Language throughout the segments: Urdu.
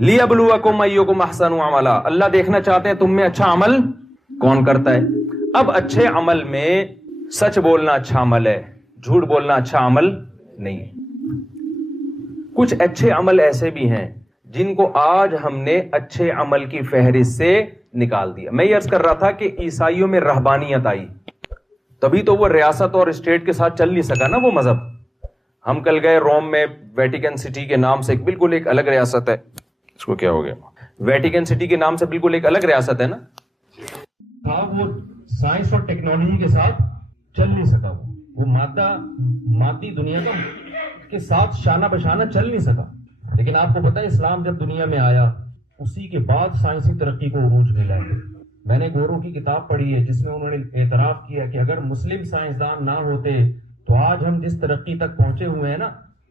لیبلوکم ایکم احسن عملا، اللہ دیکھنا چاہتے ہیں تم میں اچھا عمل کون کرتا ہے۔ اب اچھے عمل میں سچ بولنا اچھا عمل ہے، جھوٹ بولنا اچھا عمل نہیں ہے۔ کچھ اچھے عمل ایسے بھی ہیں جن کو آج ہم نے اچھے عمل کی فہرست سے نکال دیا۔ میں یہ عرض کر رہا تھا کہ عیسائیوں میں رہبانیت آئی، تبھی تو وہ ریاست اور اسٹیٹ کے ساتھ چل نہیں سکا نا وہ مذہب۔ ہم کل گئے روم میں، ویٹیکن سٹی کے نام سے بالکل ایک الگ ریاست ہے، اس کو کیا ہو گیا، ویٹیکن سٹی کے نام سے بالکل ایک الگ ریاست ہے نا، وہ سائنس اور ٹیکنالوجی کے ساتھ چل نہیں سکا، وہ مادی دنیا کے ساتھ شانہ بشانہ چل نہیں سکا۔ لیکن آپ کو پتا ہے اسلام جب دنیا میں آیا اسی کے بعد سائنسی ترقی کو عروج ملا ہے۔ میں نے گورو کی کتاب پڑھی ہے جس میں انہوں نے اعتراف کیا کہ اگر مسلم سائنسدان نہ ہوتے تو آج ہم جس ترقی تک پہنچے ہوئے ہیں نا،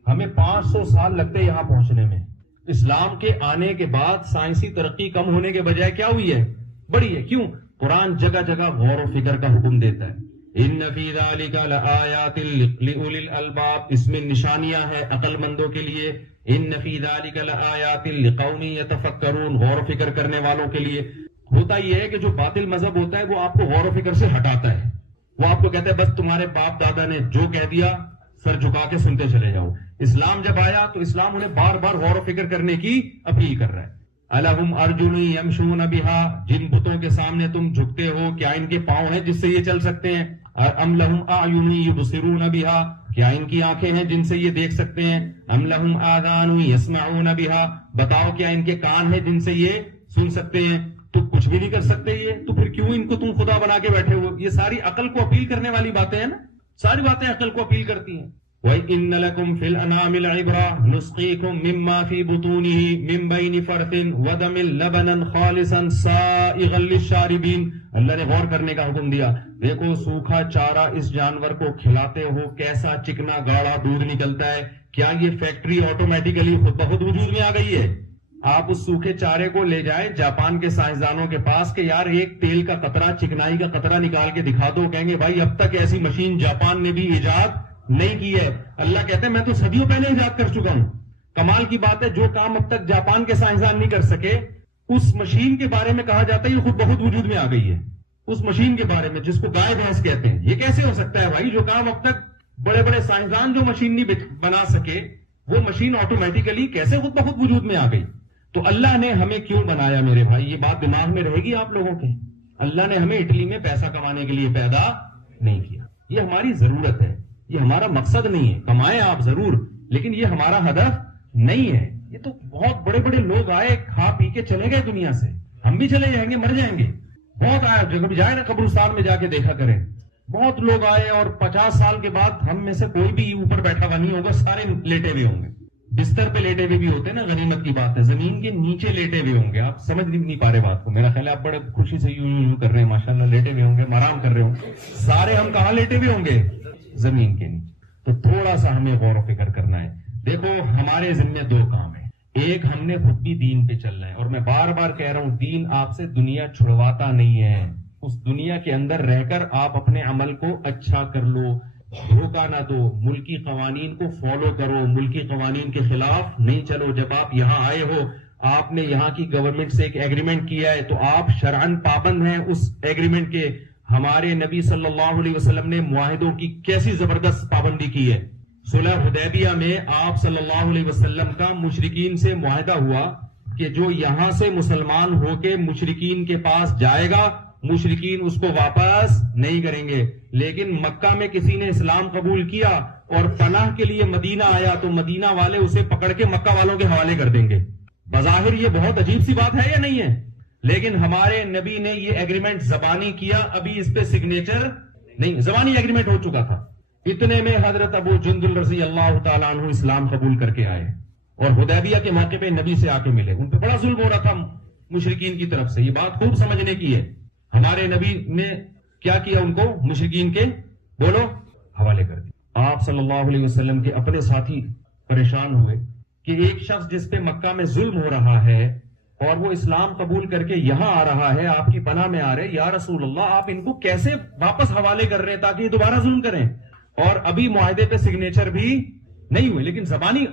ہمیں 500 سال لگتے یہاں پہنچنے میں۔ اسلام کے آنے کے بعد سائنسی ترقی کم ہونے کے بجائے کیا ہوئی ہے، بڑی ہے۔ کیوں؟ قرآن جگہ جگہ غور و فکر کا حکم دیتا ہے۔ ان فی ذلک لآیات لأولی الالباب، اس میں نشانیاں ہیں عقل مندوں کے لیے۔ ان فی ذلک لآیات لقوم یتفکرون، غور و فکر کرنے والوں کے لیے۔ ہوتا یہ ہے کہ جو باطل مذہب ہوتا ہے وہ آپ کو غور و فکر سے ہٹاتا ہے، وہ آپ کو کہتا ہے بس تمہارے باپ دادا نے جو کہہ دیا سر جھکا کے سنتے چلے جاؤ۔ اسلام جب آیا تو اسلام انہیں بار بار غور و فکر کرنے کی اپیل کر رہا ہے۔ الہم ارجل یمشون بہا، جن بتوں کے سامنے تم جھکتے ہو کیا ان کے پاؤں ہیں جس سے یہ چل سکتے ہیں؟ ام لہم اعین یبصرون بہا، کیا ان کی آنکھیں ہیں جن سے یہ دیکھ سکتے ہیں؟ ام لہم آذان یسمعون بہا، بتاؤ کیا ان کے کان ہیں جن سے یہ سن سکتے ہیں؟ تو کچھ بھی نہیں کر سکتے یہ، تو پھر کیوں ان کو تم خدا بنا کے بیٹھے ہو؟ یہ ساری عقل کو اپیل کرنے والی باتیں ہیں نا، ساری باتیں عقل کو اپیل کرتی ہیں۔ وَإِنَّ لَكُمْ فِي الْأَنْعَامِ لَعِبْرَةً نُسْقِيكُم مِّمَّا فِي بُطُونِهِ مِن بَيْنِ فَرْثٍ وَدَمٍ لَبَنًا خَالِصًا سَائِغًا لِلشَّارِبِينَ۔ اللہ نے غور کرنے کا حکم دیا، دیکھو سوکھا چارہ اس جانور کو کھلاتے ہو، کیسا چکنا گاڑھا دودھ نکلتا ہے۔ کیا یہ فیکٹری آٹومیٹیکلی خود بخود وجود میں آ گئی ہے؟ آپ اس سوکھے چارے کو لے جائیں جاپان کے سائنسدانوں کے پاس کہ یار ایک تیل کا قطرہ، چکنائی کا قطرہ نکال کے دکھا دو، کہیں گے بھائی اب تک ایسی مشین جاپان نے بھی ایجاد نہیں کی ہے۔ اللہ کہتے ہیں میں تو صدیوں پہلے ایجاد کر چکا ہوں۔ کمال کی بات ہے جو کام اب تک جاپان کے سائنسدان نہیں کر سکے، اس مشین کے بارے میں کہا جاتا ہے یہ خود بخود وجود میں آ گئی ہے۔ اس مشین کے بارے میں جس کو گائے بھینس کہتے ہیں، یہ کیسے ہو سکتا ہے بھائی؟ جو کام اب تک بڑے بڑے سائنسدان جو مشین نہیں بنا سکے، وہ مشین آٹومیٹیکلی کیسے خود بخود وجود میں آ گئی؟ تو اللہ نے ہمیں کیوں بنایا میرے بھائی؟ یہ بات دماغ میں رہے گی آپ لوگوں کے۔ اللہ نے ہمیں اٹلی میں پیسہ کمانے کے لیے پیدا نہیں کیا، یہ ہماری ضرورت ہے، یہ ہمارا مقصد نہیں ہے۔ کمائیں آپ ضرور، لیکن یہ ہمارا ہدف نہیں ہے۔ یہ تو بہت بڑے بڑے لوگ آئے، کھا پی کے چلے گئے دنیا سے، ہم بھی چلے جائیں گے، مر جائیں گے۔ بہت آیا، جب جائے نا قبرستان میں جا کے دیکھا کریں، بہت لوگ آئے اور 50 سال کے بعد ہم میں سے کوئی بھی اوپر بیٹھا ہوا نہیں ہوگا، سارے لیٹے ہوئے ہوں گے، بستر پہ لیٹے ہوئے بھی ہوتے ہیں نا، غنیمت کی بات ہے، زمین کے نیچے لیٹے ہوئے ہوں گے۔ آپ سمجھ نہیں پا رہے بات کو، میرا خیال ہے آپ بڑے خوشی سے یوں کر رہے ہیں، ماشاءاللہ لیٹے ہوئے ہوں گے، آرام کر رہے ہوں گے۔ سارے ہم کہاں لیٹے ہوئے ہوں گے؟ زمین کے نیچے۔ تو تھوڑا سا ہمیں غور و فکر کرنا ہے۔ دیکھو ہمارے ذمہ 2 کام ہیں، ایک ہم نے خود بھی دین پہ چلنا ہے، اور میں بار بار کہہ رہا ہوں دین آپ سے دنیا چھڑواتا نہیں ہے، اس دنیا کے اندر رہ کر آپ اپنے عمل کو اچھا کر لو، دھوکہ نہ دو، ملکی قوانین کو فالو کرو، ملکی قوانین کے خلاف نہیں چلو۔ جب آپ یہاں آئے ہو، آپ نے یہاں کی گورنمنٹ سے ایک ایگریمنٹ کیا ہے تو آپ شرعاً پابند ہیں اس ایگریمنٹ کے۔ ہمارے نبی صلی اللہ علیہ وسلم نے معاہدوں کی کیسی زبردست پابندی کی ہے۔ صلح حدیبیہ میں آپ صلی اللہ علیہ وسلم کا مشرکین سے معاہدہ ہوا کہ جو یہاں سے مسلمان ہو کے مشرکین کے پاس جائے گا، مشرکین اس کو واپس نہیں کریں گے۔ لیکن مکہ میں کسی نے اسلام قبول کیا اور پناہ کے لیے مدینہ آیا تو مدینہ والے اسے پکڑ کے مکہ والوں کے حوالے کر دیں گے۔ بظاہر یہ بہت عجیب سی بات ہے یا نہیں ہے؟ لیکن ہمارے نبی نے یہ ایگریمنٹ زبانی کیا، ابھی اس پہ سگنیچر نہیں، زبانی ایگریمنٹ ہو چکا تھا۔ اتنے میں حضرت ابو جندل رضی اللہ تعالیٰ عنہ اسلام قبول کر کے آئے اور حدیبیہ کے موقع پہ نبی سے آ کے ملے۔ ان پہ بڑا ظلم ہو رہا تھا مشرکین کی طرف سے، یہ بات خوب سمجھنے کی ہے۔ ہمارے نبی نے کیا کیا؟ ان کو مشرکین کے بولو حوالے کر دیا۔ آپ صلی اللہ علیہ وسلم کے اپنے ساتھی پریشان ہوئے کہ ایک شخص جس پہ مکہ میں ظلم ہو رہا ہے اور وہ اسلام قبول کر کے یہاں آ رہا ہے، آپ کی پناہ میں آ رہے، یا رسول اللہ آپ ان کو کیسے واپس حوالے کر رہے ہیں تاکہ یہ دوبارہ ظلم کریں؟ اور ابھی معاہدے پہ سگنیچر بھی نہیں ہوئے، لیکن زبانی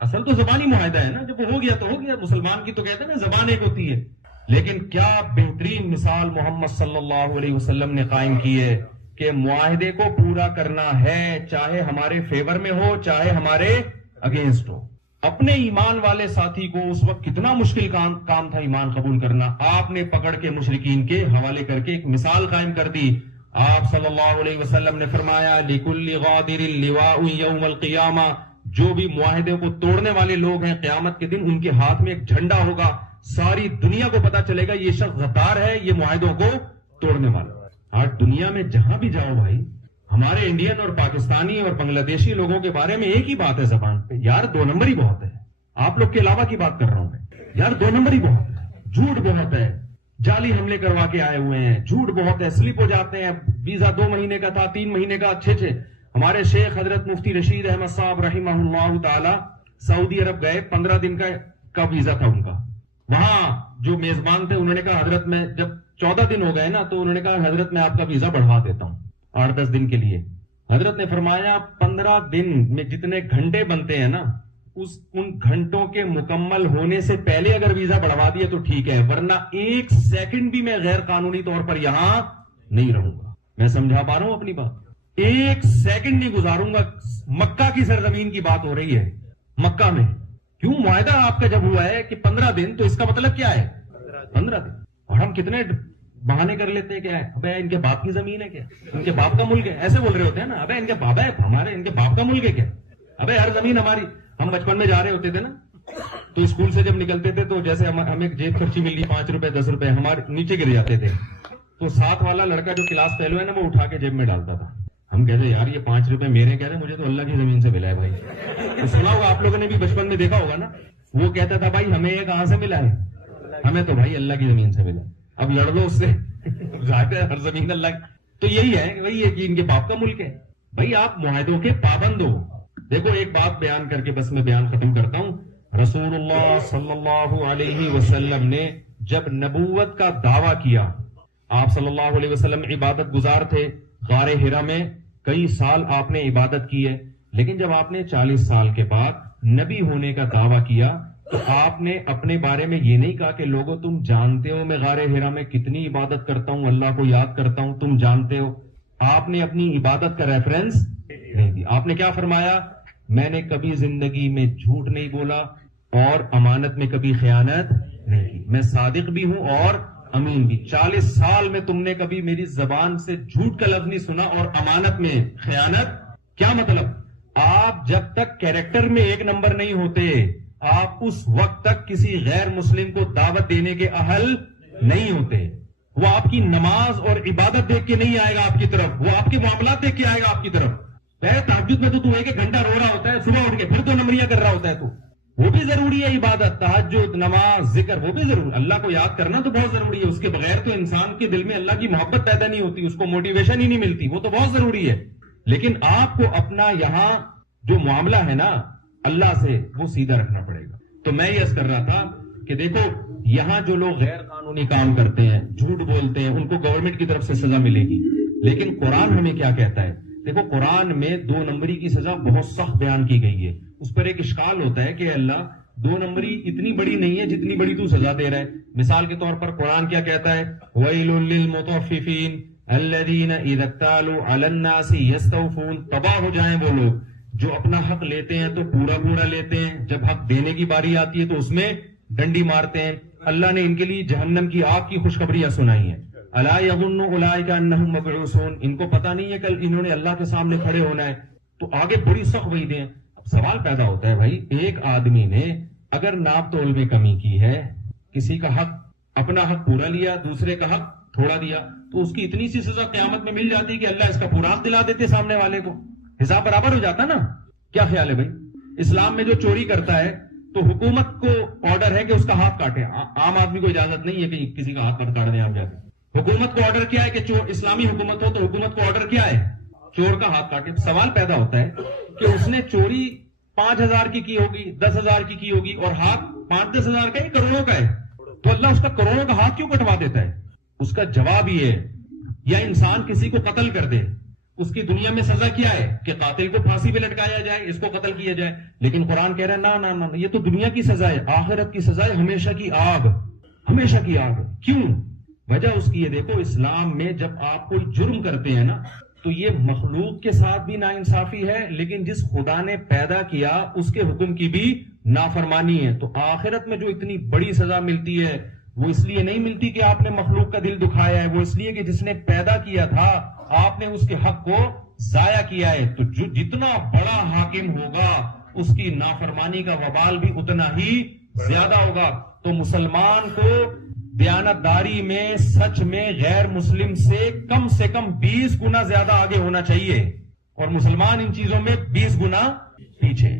اصل تو زبانی معاہدہ ہے نا، جب وہ ہو گیا تو ہو گیا. مسلمان کی تو کہتے ہیں نا زبان ایک ہوتی ہے. لیکن کیا بہترین مثال محمد صلی اللہ علیہ وسلم نے قائم کی ہے کہ معاہدے کو پورا کرنا ہے، چاہے ہمارے فیور میں ہو چاہے ہمارے اگینسٹ ہو. اپنے ایمان والے ساتھی کو اس وقت کتنا مشکل کام تھا ایمان قبول کرنا، آپ نے پکڑ کے مشرکین کے حوالے کر کے ایک مثال قائم کر دی. آپ صلی اللہ علیہ وسلم نے فرمایا لِكُلِّ غَادِرٍ لِوَاءٌ يَوْمَ الْقِيَامَةِ، جو بھی معاہدے کو توڑنے والے لوگ ہیں قیامت کے دن ان کے ہاتھ میں ایک جھنڈا ہوگا، ساری دنیا کو پتا چلے گا یہ شخص غدار ہے، یہ معاہدوں کو توڑنے والا. آج دنیا میں جہاں بھی جاؤ بھائی، ہمارے انڈین اور پاکستانی اور بنگلہ دیشی لوگوں کے بارے میں ایک ہی بات ہے زبان پہ، یار 2 نمبر ہی بہت ہے. آپ لوگ کے علاوہ کی بات کر رہا ہوں میں، یار 2 نمبر ہی بہت ہے، جھوٹ بہت ہے، جعلی حملے کروا کے آئے ہوئے ہیں، جھوٹ بہت ہے، سلپ ہو جاتے ہیں، ویزا 2 مہینے کا تھا 3 مہینے کا 6. ہمارے شیخ حضرت مفتی رشید احمد صاحب رحمہ اللہ تعالی سعودی عرب گئے، 15 دن کا ویزا تھا ان کا. وہاں جو میزبان تھے انہوں نے کہا حضرت میں جب 14 دن ہو گئے نا تو انہوں نے کہا حضرت میں آپ کا ویزا بڑھوا دیتا ہوں 8-10 دن کے لیے. حضرت نے فرمایا 15 دن میں جتنے گھنٹے بنتے ہیں نا ان گھنٹوں کے مکمل ہونے سے پہلے اگر ویزا بڑھوا دیا تو ٹھیک ہے، ورنہ 1 سیکنڈ بھی میں غیر قانونی طور پر یہاں نہیں رہوں گا. میں سمجھا پا رہا ہوں اپنی بات، 1 سیکنڈ نہیں گزاروں گا. مکہ کی سرزمین کی بات ہو رہی ہے، مکہ میں کیوں معاہدہ آپ کا جب ہوا ہے کہ 15 دن تو اس کا مطلب کیا ہے 15 دن. اور ہم کتنے بہانے کر لیتے ہیں، کیا ہے ابے ان کے باپ کی زمین ہے، کیا ان کے باپ کا ملک ہے، ایسے بول رہے ہوتے ہیں نا، ابے ان کے بابا ہے ہمارے، ان کے باپ کا ملک ہے کیا، ابے ہر زمین ہماری. ہم بچپن میں جا رہے ہوتے تھے نا تو اسکول سے جب نکلتے تھے تو جیسے ہمیں جیب خرچی مل گئی 5 روپے 10 روپے ہمارے نیچے گر جاتے تھے، تو ساتھ والا لڑکا جو کلاس فیلو ہے نا وہ اٹھا کے جیب میں ڈالتا تھا. ہم کہتے یار یہ 5 روپے میرے کہہ رہے مجھے تو اللہ کی زمین سے ملا ہے بھائی. تو سنا ہوگا آپ لوگوں نے بھی بچپن میں دیکھا ہوگا نا، وہ کہتا تھا بھائی ہمیں یہ کہاں سے ملا ہے، ہمیں تو بھائی اللہ کی زمین سے ملا. اب لڑ لو اس سے، ہر زمین اللہ کی. تو یہی ہے کہ وہی ہے کہ ان کے باپ کا ملک ہے. بھائی آپ معاہدوں کے پابند ہو. دیکھو ایک بات بیان کر کے بس میں بیان ختم کرتا ہوں. رسول اللہ صلی اللہ علیہ وسلم نے جب نبوت کا دعویٰ کیا، آپ صلی اللہ علیہ وسلم عبادت گزار تھے غار حرا میں، کئی سال آپ نے عبادت کی ہے، لیکن جب آپ نے 40 سال کے بعد نبی ہونے کا دعویٰ کیا تو آپ نے اپنے بارے میں یہ نہیں کہا کہ لوگوں تم جانتے ہو میں غار حرا میں کتنی عبادت کرتا ہوں، اللہ کو یاد کرتا ہوں، تم جانتے ہو. آپ نے اپنی عبادت کا ریفرنس نہیں دی. آپ نے کیا فرمایا، میں نے کبھی زندگی میں جھوٹ نہیں بولا اور امانت میں کبھی خیانت نہیں کی، میں صادق بھی ہوں اور امین بھی. 40 سال میں تم نے کبھی میری زبان سے جھوٹ کا لفظ نہیں سنا اور امانت میں خیانت. کیا مطلب، آپ جب تک کیریکٹر میں 1 نمبر نہیں ہوتے آپ اس وقت تک کسی غیر مسلم کو دعوت دینے کے اہل نہیں ہوتے. وہ آپ کی نماز اور عبادت دیکھ کے نہیں آئے گا آپ کی طرف، وہ آپ کے معاملات دیکھ کے آئے گا آپ کی طرف. تہجد میں تو 1 گھنٹہ رو رہا ہوتا ہے، صبح اٹھ کے پھر 2 نمبریاں کر رہا ہوتا ہے، تو وہ بھی ضروری ہے. عبادت، تہجد، نماز، ذکر وہ بھی ضروری. اللہ کو یاد کرنا تو بہت ضروری ہے، اس کے بغیر تو انسان کے دل میں اللہ کی محبت پیدا نہیں ہوتی، اس کو موٹیویشن ہی نہیں ملتی، وہ تو بہت ضروری ہے. لیکن آپ کو اپنا یہاں جو معاملہ ہے نا اللہ سے وہ سیدھا رکھنا پڑے گا. تو میں یہ عرض کر رہا تھا کہ دیکھو یہاں جو لوگ غیر قانونی کام کرتے ہیں، جھوٹ بولتے ہیں، ان کو گورنمنٹ کی طرف سے سزا ملے گی. لیکن قرآن ہمیں کیا کہتا ہے، دیکھو قرآن میں 2 نمبری کی سزا بہت سخت بیان کی گئی ہے. اس پر ایک اشکال ہوتا ہے کہ اللہ 2 نمبری اتنی بڑی نہیں ہے جتنی بڑی تو سزا دے رہا ہے. مثال کے طور پر قرآن کیا کہتا ہے، وَيْلٌ لِّلْمُطَفِّفِينَ الَّذِينَ إِذَا اكْتَالُوا عَلَى النَّاسِ يَسْتَوْفُونَ. تباہ ہو جائیں وہ لوگ جو اپنا حق لیتے ہیں تو پورا پورا لیتے ہیں، جب حق دینے کی باری آتی ہے تو اس میں ڈنڈی مارتے ہیں. اللہ نے ان کے لیے جہنم کی آگ کی خوشخبریاں سنائی ہیں. الا یظن اولئک انہم مبعوثون. ان کو پتہ نہیں ہے کل انہوں نے اللہ کے سامنے کھڑے ہونا ہے. تو آگے بڑی سخت وعیدیں ہیں. اب سوال پیدا ہوتا ہے بھائی، ایک آدمی نے اگر ناپ تول میں کمی کی ہے، کسی کا حق، اپنا حق پورا لیا، دوسرے کا حق تھوڑا دیا، تو اس کی اتنی سی سزا قیامت میں مل جاتی کہ اللہ اس کا پورا حق دلا دیتے سامنے والے کو، حساب برابر ہو جاتا نا. کیا خیال ہے بھائی؟ اسلام میں جو چوری کرتا ہے تو حکومت کو آرڈر ہے کہ اس کا ہاتھ کاٹے، عام آدمی کو اجازت نہیں ہے کہ کسی کا ہاتھ کاٹ دیں آپ جا کے. حکومت کو آرڈر کیا ہے کہ اسلامی حکومت ہو تو حکومت کو آرڈر کیا ہے، چور کا ہاتھ کاٹے. سوال پیدا ہوتا ہے کہ اس نے چوری 5,000 کی ہوگی، 10,000 کی ہوگی، اور ہاتھ 5-10 ہزار کا ہے، کروڑوں کا ہے، تو اللہ اس کا کروڑوں کا ہاتھ کیوں کٹوا دیتا ہے؟ اس کا جواب یہ ہے، یا انسان کسی کو قتل کر دے، اس کی دنیا میں سزا کیا ہے کہ قاتل کو پھانسی پہ لٹکایا جائے, اس کو قتل کیا جائے. لیکن قرآن کہہ رہا ہے نہ یہ تو دنیا کی سزا ہے, آخرت کی سزا ہے ہمیشہ کی آگ, ہمیشہ کی آگ. کیوں؟ وجہ اس کی یہ دیکھو, اسلام میں جب آپ کوئی جرم کرتے ہیں نا تو یہ مخلوق کے ساتھ بھی ناانصافی ہے, لیکن جس خدا نے پیدا کیا اس کے حکم کی بھی نافرمانی ہے. تو آخرت میں جو اتنی بڑی سزا ملتی ہے وہ اس لیے نہیں ملتی کہ آپ نے مخلوق کا دل دکھایا ہے, وہ اس لیے کہ جس نے پیدا کیا تھا آپ نے اس کے حق کو ضائع کیا ہے. تو جو جتنا بڑا حاکم ہوگا اس کی نافرمانی کا وبال بھی اتنا ہی زیادہ ہوگا. تو مسلمان کو دیانتداری میں سچ میں غیر مسلم سے کم 20 گنا زیادہ آگے ہونا چاہیے, اور مسلمان ان چیزوں میں 20 گنا پیچھے.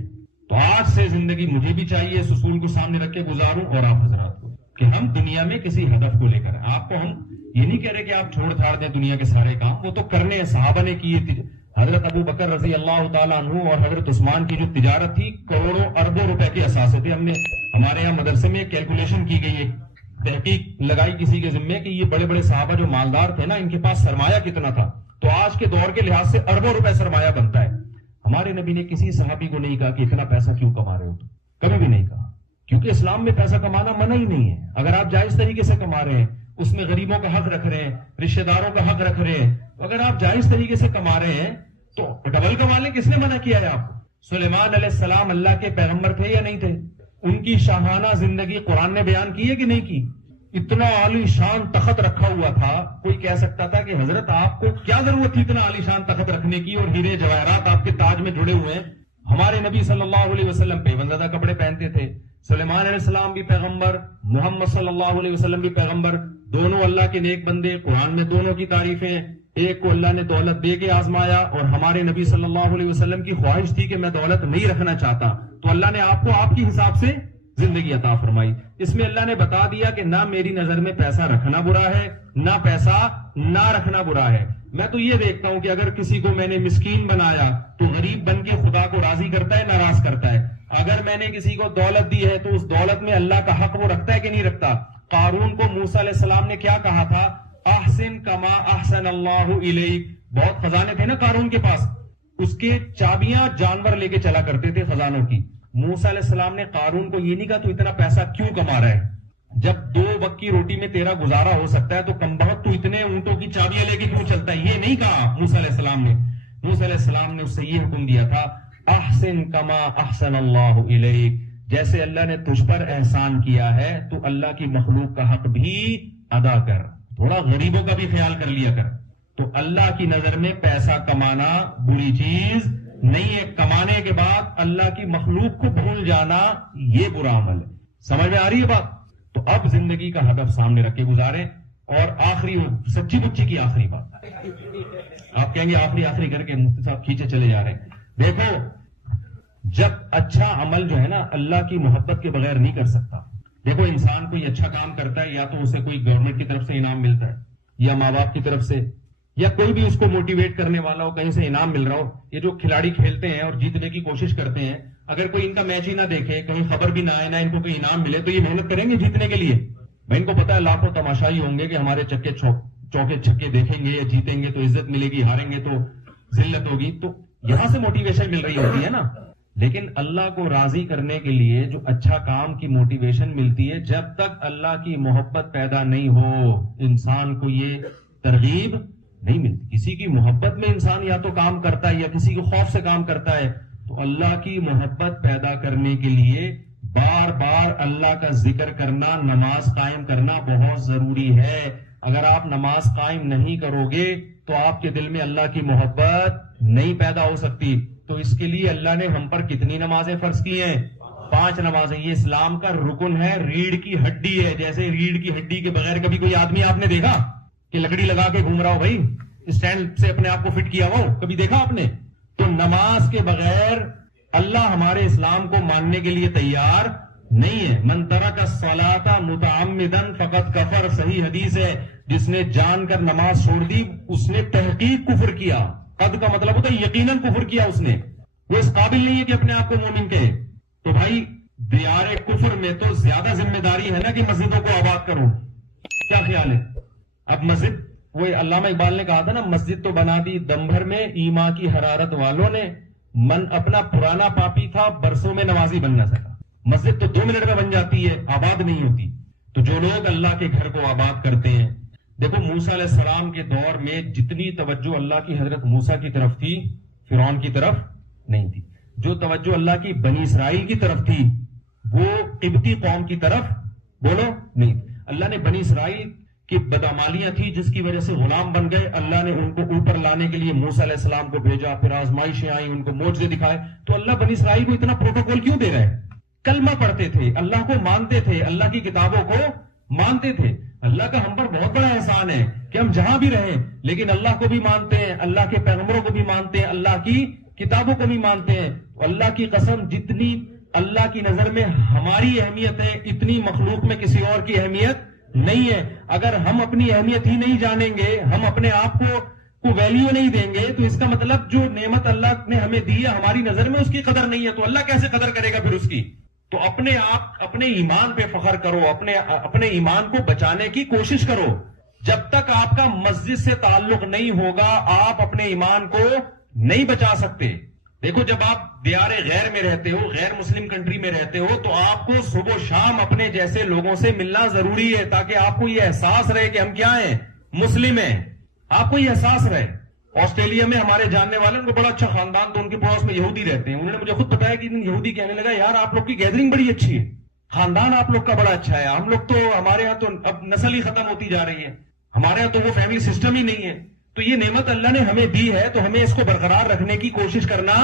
تو آج سے زندگی مجھے بھی چاہیے اس اصول کو سامنے رکھ کے گزاروں, اور آپ حضرات کو, کہ ہم دنیا میں کسی ہدف کو لے کر, آپ کو ہم یہ نہیں کہہ رہے کہ آپ چھوڑ چھاڑ دیں دنیا کے سارے کام, وہ تو کرنے ہیں, صحابہ نے کیے. حضرت ابو بکر رضی اللہ تعالیٰ عنہ اور حضرت عثمان کی جو تجارت تھی کروڑوں اربوں روپے کے اثاثے تھے. ہم نے ہمارے یہاں مدرسے میں کیلکولیشن کی گئی ہے, تحقیق لگائی کسی کے ذمے کہ یہ بڑے بڑے صحابہ جو مالدار تھے نا, ان کے پاس سرمایہ کتنا تھا. تو آج کے دور کے لحاظ سے اربوں روپے سرمایہ بنتا ہے. ہمارے نبی نے کسی صحابی کو نہیں کہا کہ اتنا پیسہ کیوں کما رہے ہو, کبھی بھی نہیں کہا, کیونکہ اسلام میں پیسہ کمانا منع ہی نہیں ہے. اگر آپ جائز طریقے سے کما رہے ہیں, اس میں غریبوں کا حق رکھ رہے ہیں, رشتہ داروں کا حق رکھ رہے ہیں, اگر آپ جائز طریقے سے کما رہے ہیں تو ڈبل کما لیں. کس نے منع کیا ہے آپ کو؟ سلیمان علیہ السلام اللہ کے پیغمبر تھے یا نہیں تھے؟ ان کی شاہانہ زندگی قرآن نے بیان کی ہے کہ نہیں کی؟ اتنا عالی شان تخت رکھا ہوا تھا, کوئی کہہ سکتا تھا کہ حضرت آپ کو کیا ضرورت تھی اتنا عالی شان تخت رکھنے کی, اور ہیرے جواہرات آپ کے تاج میں جڑے ہوئے ہیں. ہمارے نبی صلی اللہ علیہ وسلم پیوندہ کپڑے پہنتے تھے, سلیمان علیہ السلام بھی پیغمبر, محمد صلی اللہ علیہ وسلم بھی پیغمبر, دونوں اللہ کے نیک بندے. قرآن میں دونوں کی تعریفیں, ایک کو اللہ نے دولت دے کے آزمایا, اور ہمارے نبی صلی اللہ علیہ وسلم کی خواہش تھی کہ میں دولت نہیں رکھنا چاہتا, تو اللہ نے آپ کو آپ کی حساب سے زندگی عطا فرمائی. اس میں اللہ نے بتا دیا کہ نہ میری نظر میں پیسہ رکھنا برا ہے, نہ پیسہ نہ رکھنا برا ہے. میں تو یہ دیکھتا ہوں کہ اگر کسی کو میں نے مسکین بنایا تو غریب بن کے خدا کو راضی کرتا ہے, ناراض کرتا ہے. اگر میں نے کسی کو دولت دی ہے تو اس دولت میں اللہ کا حق وہ رکھتا ہے کہ نہیں رکھتا. قارون کو موسیٰ علیہ السلام نے کیا کہا تھا؟ احسن کما احسن اللہ الیک. بہت خزانے تھے نا قارون کے پاس, اس کے چابیاں جانور لے کے چلا کرتے تھے خزانوں کی. موسیٰ علیہ السلام نے قارون کو یہ نہیں کہا تو اتنا پیسہ کیوں کما رہا ہے, جب 2 وقت کی روٹی میں تیرا گزارا ہو سکتا ہے تو کم بخت تو اتنے اونٹوں کی چابیاں لے کے کیوں چلتا ہے. یہ نہیں کہا موسیٰ علیہ السلام نے. موسیٰ علیہ السلام نے اس سے یہ حکم دیا تھا, احسن کما احسن اللہ الیک. جیسے اللہ نے تجھ پر احسان کیا ہے تو اللہ کی مخلوق کا حق بھی ادا کر, تھوڑا غریبوں کا بھی خیال کر لیا کر. تو اللہ کی نظر میں پیسہ کمانا بری چیز نہیں ہے. کمانے کے بعد اللہ کی مخلوق کو بھول جانا یہ برا عمل ہے. سمجھ میں آ رہی ہے بات؟ تو اب زندگی کا ہدف سامنے رکھ کے گزاریں. اور آخری سچی بچی کی آخری بات, آپ کہیں گے آخری کر کے مفتی صاحب کھینچے چلے جا رہے ہیں. دیکھو, جب اچھا عمل جو ہے نا اللہ کی محبت کے بغیر نہیں کر سکتا. دیکھو, انسان کوئی اچھا کام کرتا ہے یا تو اسے کوئی گورنمنٹ کی طرف سے انعام ملتا ہے, یا ماں باپ کی طرف سے, یا کوئی بھی اس کو موٹیویٹ کرنے والا ہو, کہیں سے انعام مل رہا ہو. یہ جو کھلاڑی کھیلتے ہیں اور جیتنے کی کوشش کرتے ہیں, اگر کوئی ان کا میچ ہی نہ دیکھے, کہیں خبر بھی نہ آئے, نہ ان کو کوئی انعام ملے, تو یہ محنت کریں گے جیتنے کے لیے؟ بھائی ان کو پتا ہے لاکھوں تماشائی ہوں گے کہ ہمارے چوکے چھکے دیکھیں گے, یا جیتیں گے تو عزت ملے گی, ہاریں گے تو ذلت ہوگی. تو یہاں سے موٹیویشن مل رہی ہوتی ہے نا. لیکن اللہ کو راضی کرنے کے لیے جو اچھا کام کی موٹیویشن ملتی ہے, جب تک اللہ کی محبت پیدا نہیں ہو انسان کو یہ ترغیب نہیں ملتی. کسی کی محبت میں انسان یا تو کام کرتا ہے یا کسی کے خوف سے کام کرتا ہے. تو اللہ کی محبت پیدا کرنے کے لیے بار بار اللہ کا ذکر کرنا, نماز قائم کرنا بہت ضروری ہے. اگر آپ نماز قائم نہیں کرو گے تو آپ کے دل میں اللہ کی محبت نہیں پیدا ہو سکتی. تو اس کے لیے اللہ نے ہم پر کتنی نمازیں فرض کی ہیں؟ 5 نمازیں. یہ اسلام کا رکن ہے, ریڑھ کی ہڈی ہے. جیسے ریڑھ کی ہڈی کے بغیر کبھی کوئی آدمی آپ نے دیکھا کہ لکڑی لگا کے گھوم رہا ہو, بھائی اسٹینڈ سے اپنے آپ کو فٹ کیا ہو, کبھی دیکھا آپ نے؟ تو نماز کے بغیر اللہ ہمارے اسلام کو ماننے کے لیے تیار نہیں ہے. من ترک الصلاۃ متعمدا فقد کفر, صحیح حدیث ہے. جس نے جان کر نماز چھوڑ دی اس نے تحقیق کفر کیا. قد کا مطلب ہوتا ہے یقیناً کفر کیا اس نے. وہ اس قابل نہیں ہے کہ اپنے آپ کو مومن کہے. تو بھائی دیار کفر میں تو زیادہ ذمہ داری ہے نا کہ مسجدوں کو آباد کرو. کیا خیال ہے؟ اب مسجد وہ علامہ اقبال نے کہا تھا نا، مسجد تو بنا دی دم بھر میں ایمان کی حرارت والوں نے، من اپنا پرانا پاپی تھا برسوں میں نمازی بن نہ سکا۔ مسجد تو 2 منٹ میں بن جاتی ہے، آباد نہیں ہوتی۔ تو جو لوگ اللہ کے گھر کو آباد کرتے ہیں، دیکھو موسیٰ علیہ السلام کے دور میں جتنی توجہ اللہ کی حضرت موسیٰ کی طرف تھی، فرعون کی طرف نہیں تھی۔ جو توجہ اللہ کی بنی اسرائیل کی طرف تھی وہ قبطی قوم کی طرف بولو نہیں تھی۔ اللہ نے بنی اسرائیل کی بدعمالیاں تھی جس کی وجہ سے غلام بن گئے، اللہ نے ان کو اوپر لانے کے لیے موسیٰ علیہ السلام کو بھیجا، پھر آزمائشیں آئیں، ان کو معجزے دکھائے۔ تو اللہ بنی اسرائیل کو اتنا پروٹوکول کیوں دے رہا ہے؟ کلمہ پڑھتے تھے، اللہ کو مانتے تھے، اللہ کی کتابوں کو مانتے تھے۔ اللہ کا ہم پر بہت بڑا احسان ہے کہ ہم جہاں بھی رہیں لیکن اللہ کو بھی مانتے ہیں، اللہ کے پیغمبروں کو بھی مانتے ہیں، اللہ کی کتابوں کو بھی مانتے ہیں۔ اللہ کی قسم، جتنی اللہ کی نظر میں ہماری اہمیت ہے اتنی مخلوق میں کسی اور کی اہمیت نہیں ہے۔ اگر ہم اپنی اہمیت ہی نہیں جانیں گے، ہم اپنے آپ کو ویلیو نہیں دیں گے، تو اس کا مطلب جو نعمت اللہ نے ہمیں دی ہے ہماری نظر میں اس کی قدر نہیں ہے، تو اللہ کیسے قدر کرے گا پھر اس کی؟ تو اپنے ایمان پہ فخر کرو، اپنے ایمان کو بچانے کی کوشش کرو۔ جب تک آپ کا مسجد سے تعلق نہیں ہوگا آپ اپنے ایمان کو نہیں بچا سکتے۔ دیکھو جب آپ دیار غیر میں رہتے ہو، غیر مسلم کنٹری میں رہتے ہو، تو آپ کو صبح و شام اپنے جیسے لوگوں سے ملنا ضروری ہے تاکہ آپ کو یہ احساس رہے کہ ہم کیا ہیں، مسلم ہیں۔ آپ کو یہ احساس رہے۔ آسٹریلیا میں ہمارے جاننے والے، ان کو بڑا اچھا خاندان، تو ان کے پڑوس میں یہودی رہتے ہیں۔ انہوں نے مجھے خود بتایا کہ یہودی کہنے لگا یار آپ لوگ کی گیدرنگ بڑی اچھی ہے، خاندان آپ لوگ کا بڑا اچھا ہے، ہم لوگ تو ہمارے یہاں تو اب نسل ہی ختم ہوتی جا رہی ہے، ہمارے یہاں تو وہ فیملی سسٹم ہی نہیں ہے۔ تو یہ نعمت اللہ نے ہمیں دی ہے تو ہمیں اس کو برقرار رکھنے کی کوشش کرنا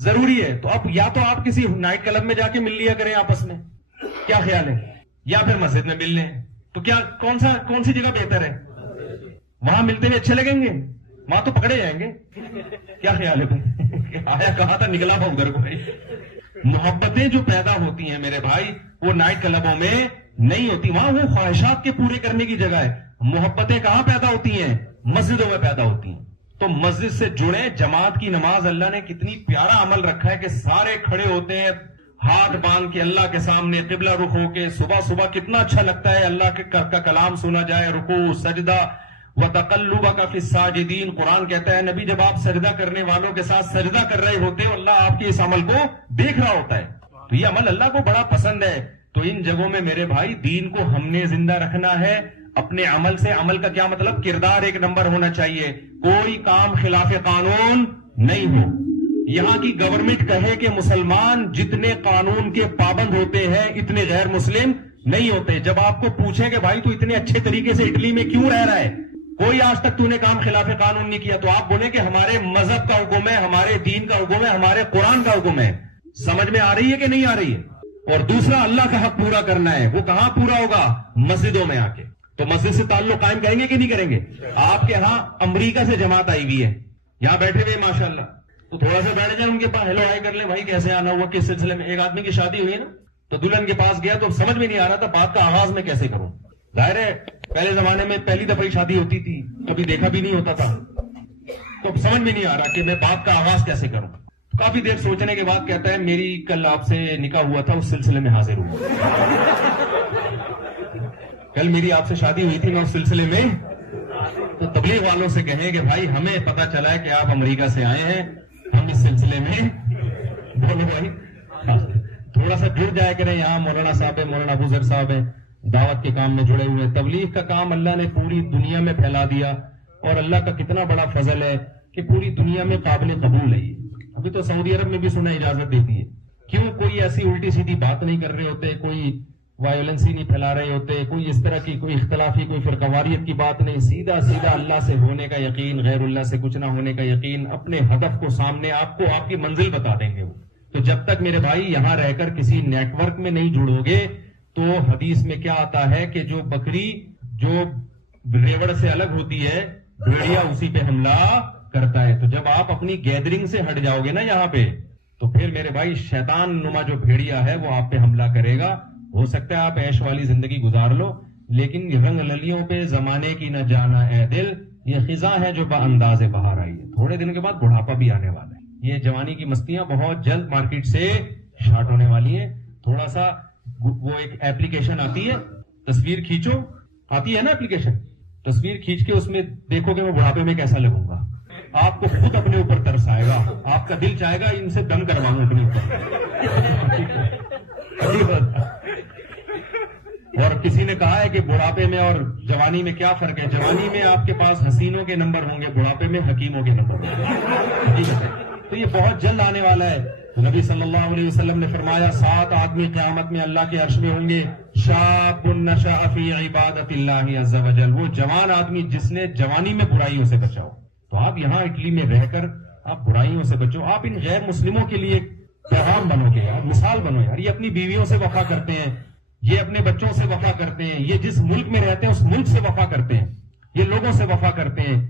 ضروری ہے۔ تو اب یا تو آپ کسی نائٹ کلب میں جا کے مل لیا کریں آپس میں، کیا خیال ہے، یا پھر مسجد میں مل لیں، تو کیا کون سی جگہ بہتر ہے؟ وہاں ملتے ہوئے اچھے لگیں گے، وہاں تو پکڑے جائیں گے، کیا خیال ہے؟ آیا کہا تھا نکلا ہوا ادھر کو۔ محبتیں جو پیدا ہوتی ہیں میرے بھائی وہ نائٹ کلبوں میں نہیں ہوتی، وہاں وہ خواہشات کے پورے کرنے کی جگہ ہے۔ محبتیں کہاں پیدا ہوتی ہیں؟ مسجدوں میں پیدا ہوتی ہیں۔ تو مسجد سے جڑے، جماعت کی نماز اللہ نے کتنی پیارا عمل رکھا ہے کہ سارے کھڑے ہوتے ہیں ہاتھ باندھ کے اللہ کے سامنے قبلہ رخ ہو کے، صبح صبح کتنا اچھا لگتا ہے اللہ کا کلام سنا جائے، رکوع سجدہ وَتَقَلُّبَكَ فِي السَّاجِدِينَ۔ قرآن کہتا ہے نبی جب آپ سجدہ کرنے والوں کے ساتھ سجدہ کر رہے ہوتے ہو اللہ آپ کے اس عمل کو دیکھ رہا ہوتا ہے، تو یہ عمل اللہ کو بڑا پسند ہے۔ تو ان جگہوں میں میرے بھائی دین کو ہم نے زندہ رکھنا ہے اپنے عمل سے۔ عمل کا کیا مطلب؟ کردار ایک نمبر ہونا چاہیے، کوئی کام خلاف قانون نہیں ہو۔ یہاں کی گورنمنٹ کہے کہ مسلمان جتنے قانون کے پابند ہوتے ہیں اتنے غیر مسلم نہیں ہوتے۔ جب آپ کو پوچھیں کہ بھائی تو اتنے اچھے طریقے سے اٹلی میں کیوں رہ رہا ہے، کوئی آج تک تو نے کام خلاف قانون نہیں کیا، تو آپ بولیں کہ ہمارے مذہب کا حکم ہے، ہمارے دین کا حکم ہے، ہمارے قرآن کا حکم ہے۔ سمجھ میں آ رہی ہے کہ نہیں آ رہی ہے؟ اور دوسرا اللہ کا حق پورا کرنا ہے، وہ کہاں پورا ہوگا؟ مسجدوں میں آ کے۔ تو مسجد سے تعلق قائم کریں گے کہ نہیں کریں گے؟ آپ کے ہاں امریکہ سے جماعت آئی ہوئی ہے، یہاں بیٹھے ہوئے ماشاءاللہ، تو تھوڑا سا بیٹھ جائیں ان کے پاس، ہیلو ہائی کر لیں، بھائی کیسے آنا ہوا، کس سلسلے میں۔ ایک آدمی کی شادی ہوئی نا تو دلہن کے پاس گیا تو سمجھ میں نہیں آ رہا تھا بات کا آغاز میں کیسے کروں۔ ظاہر ہے پہلے زمانے میں پہلی دفعہ شادی ہوتی تھی، کبھی دیکھا بھی نہیں ہوتا تھا، تو سمجھ میں نہیں آ رہا کہ میں بات کا آغاز کیسے کروں۔ کافی دیر سوچنے کے بعد کہتا ہے میری کل آپ سے نکاح ہوا تھا، اس سلسلے میں حاضر ہوں، کل میری آپ سے شادی ہوئی تھی، میں اس سلسلے میں۔ تو تبلیغ والوں سے کہیں کہ بھائی ہمیں پتا چلا ہے کہ آپ امریکہ سے آئے ہیں، ہم اس سلسلے میں بولو بھائی تھوڑا سا جڑ جائے کریں۔ یہاں مولانا صاحب ہے، مولانا ابو ذر صاحب ہیں، دعوت کے کام میں جڑے ہوئے۔ تبلیغ کا کام اللہ نے پوری دنیا میں پھیلا دیا، اور اللہ کا کتنا بڑا فضل ہے کہ پوری دنیا میں قابل قبول ہے یہ۔ ابھی تو سعودی عرب میں بھی سنا اجازت دیتی ہے، کیوں؟ کوئی ایسی الٹی سیدھی بات نہیں کر رہے ہوتے، کوئی وائلنس ہی نہیں پھیلا رہے ہوتے، کوئی اس طرح کی کوئی اختلافی کوئی فرقواریت کی بات نہیں، سیدھا سیدھا اللہ سے ہونے کا یقین، غیر اللہ سے کچھ نہ ہونے کا یقین، اپنے ہدف کو سامنے، آپ کو آپ کی منزل بتا دیں گے وہ۔ تو جب تک میرے بھائی یہاں رہ کر کسی نیٹ ورک میں نہیں جڑو گے تو حدیث میں کیا آتا ہے کہ جو بکری جو ریوڑ سے الگ ہوتی ہے بھیڑیا اسی پہ حملہ کرتا ہے۔ تو جب آپ اپنی گیدرنگ سے ہٹ جاؤ گے نا یہاں پہ، تو پھر میرے بھائی شیطان نما جو بھیڑیا ہے وہ آپ پہ حملہ کرے گا۔ ہو سکتا ہے آپ عیش والی زندگی گزار لو، لیکن رنگ للیوں پہ زمانے کی نہ جانا اے دل، یہ خزاں ہے جو بانداز بہار آئی ہے۔ تھوڑے دنوں کے بعد بڑھاپا بھی آنے والا ہے، یہ جوانی کی مستیاں بہت جلد مارکیٹ سے شارٹ ہونے والی ہیں۔ تھوڑا سا وہ ایک ایپلیکیشن آتی ہے، تصویر کھینچو، آتی ہے نا ایپلیکیشن، تصویر کھینچ کے اس میں دیکھو کہ میں بڑھاپے میں کیسا لگوں گا. آپ کو خود اپنے اوپر ترس آئے گا, آپ کا دل چاہے گا ان سے دم کرواؤں اپنے اوپر. اور کسی نے کہا ہے کہ بڑھاپے میں اور جوانی میں کیا فرق ہے؟ جوانی میں آپ کے پاس حسینوں کے نمبر ہوں گے, بڑھاپے میں حکیموں کے نمبر ہوں گے. تو یہ بہت جلد آنے والا ہے. نبی صلی اللہ علیہ وسلم نے فرمایا 7 آدمی قیامت میں اللہ کے عرش میں ہوں گے. شاب نشأ فی عبادت اللہ عز وجل, وہ جوان آدمی جس نے جوانی میں برائیوں سے بچا ہو. تو آپ یہاں اٹلی میں رہ کر آپ برائیوں سے بچو. آپ ان غیر مسلموں کے لیے پیغام بنو گے یار, مثال بنو یار. یہ اپنی بیویوں سے وفا کرتے ہیں, یہ اپنے بچوں سے وفا کرتے ہیں, یہ جس ملک میں رہتے ہیں اس ملک سے وفا کرتے ہیں, یہ لوگوں سے وفا کرتے ہیں.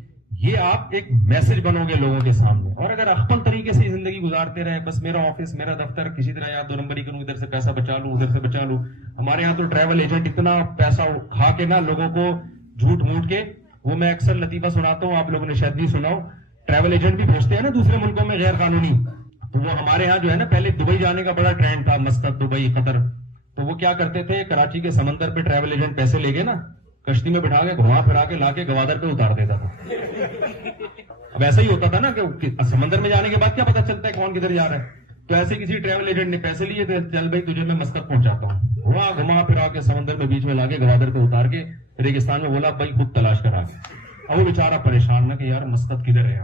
یہ آپ ایک میسج بنو گے لوگوں کے سامنے. اور اگر اخپل طریقے سے زندگی گزارتے رہے, بس میرا آفس میرا دفتر, کسی طرح یار 2 نمبری کروں, ادھر سے پیسہ بچا لوں ادھر سے بچا لوں. ہمارے یہاں تو ٹریول ایجنٹ اتنا پیسہ کھا کے نا لوگوں کو جھوٹ موٹ کے, وہ میں اکثر لطیفہ سناتا ہوں, آپ لوگوں نے شاید نہیں سنا ہو. ٹریول ایجنٹ بھی بھیجتے ہیں نا دوسرے ملکوں میں غیر قانونی. تو وہ ہمارے ہاں جو ہے نا, پہلے دبئی جانے کا بڑا ٹرینڈ تھا, مسقط, دبئی, قطر. تو وہ کیا کرتے تھے, کراچی کے سمندر پہ ٹریول ایجنٹ پیسے لے کے نا کشتی میں بٹھا کے گھما پھرا کے لا کے گوادر پہ اتار دیتا تھا. اب ایسا ہی ہوتا تھا نا کہ سمندر میں جانے کے بعد کیا پتا چلتا ہے کون کدھر جا رہا ہے. تو ایسے کسی ٹریول ایجنٹ نے پیسے لیے تھے, چل بھائی تجھے میں مسقط پہنچاتا ہوں. وہاں گھما پھرا کے سمندر میں بیچ میں لا کے گوادر پہ اتار کے ریگستان میں بولا بھائی خود تلاش کرا کے. اب وہ بیچارہ پریشان نہ کہ یار مسقط کدھر ہے.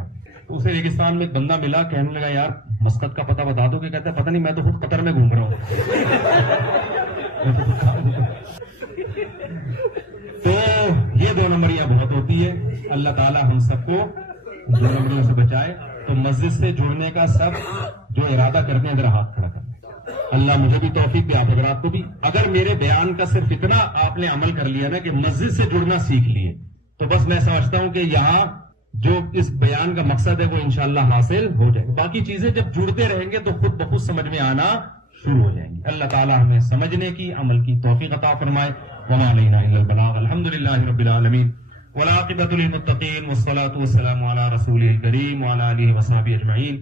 تو اسے ریگستان میں ایک بندہ ملا, کہنے لگا یار مسقط کا پتہ بتا دو. کہ کہتا ہے پتہ نہیں, میں تو خود قطر میں گھوم رہا ہوں. تو یہ 2 نمبریاں بہت ہوتی ہے. اللہ تعالی ہم سب کو 2 نمبریوں سے بچائے. تو مسجد سے جڑنے کا سب جو ارادہ کرتے ہیں ذرا ہاتھ کھڑا کریں. اللہ مجھے بھی توفیق دے, آپ حضرات کو بھی. اگر میرے بیان کا صرف اتنا آپ نے عمل کر لیا نا کہ مسجد سے جڑنا سیکھ لیے, تو بس میں سمجھتا ہوں کہ یہاں جو اس بیان کا مقصد ہے وہ انشاءاللہ حاصل ہو جائے. باقی چیزیں جب جڑتے رہیں گے تو خود بخود سمجھ میں آنا شروع ہو جائیں گی. اللہ تعالی ہمیں سمجھنے کی, عمل کی توفیق عطا فرمائے. وما علینا الا البلاغ. الحمدللہ رب العالمین والعاقبۃ للمتقین والصلاۃ والسلام علی رسولہ الکریم وعلی آلہ وصحبہ اجمعین.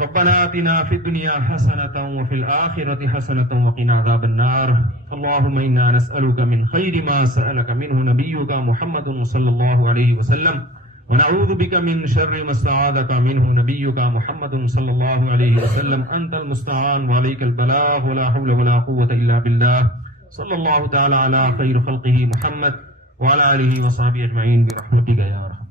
ربنا آتنا فی الدنیا حسنۃ وفی الآخرۃ حسنۃ وقنا عذاب النار. اللهم انا نسألک من خیر ما سألک منہ نبیک محمد صلی اللہ علیہ وسلم, ونعوذ بك من شر ما استعاذك منه نبيك محمد صلى الله عليه وسلم. أنت المستعان وعليك البلاغ ولا حول ولا قوة إلا بالله. صلى الله تعالى على خير خلقه محمد وعلى آله وصحبه أجمعين برحمتك يا رحمن.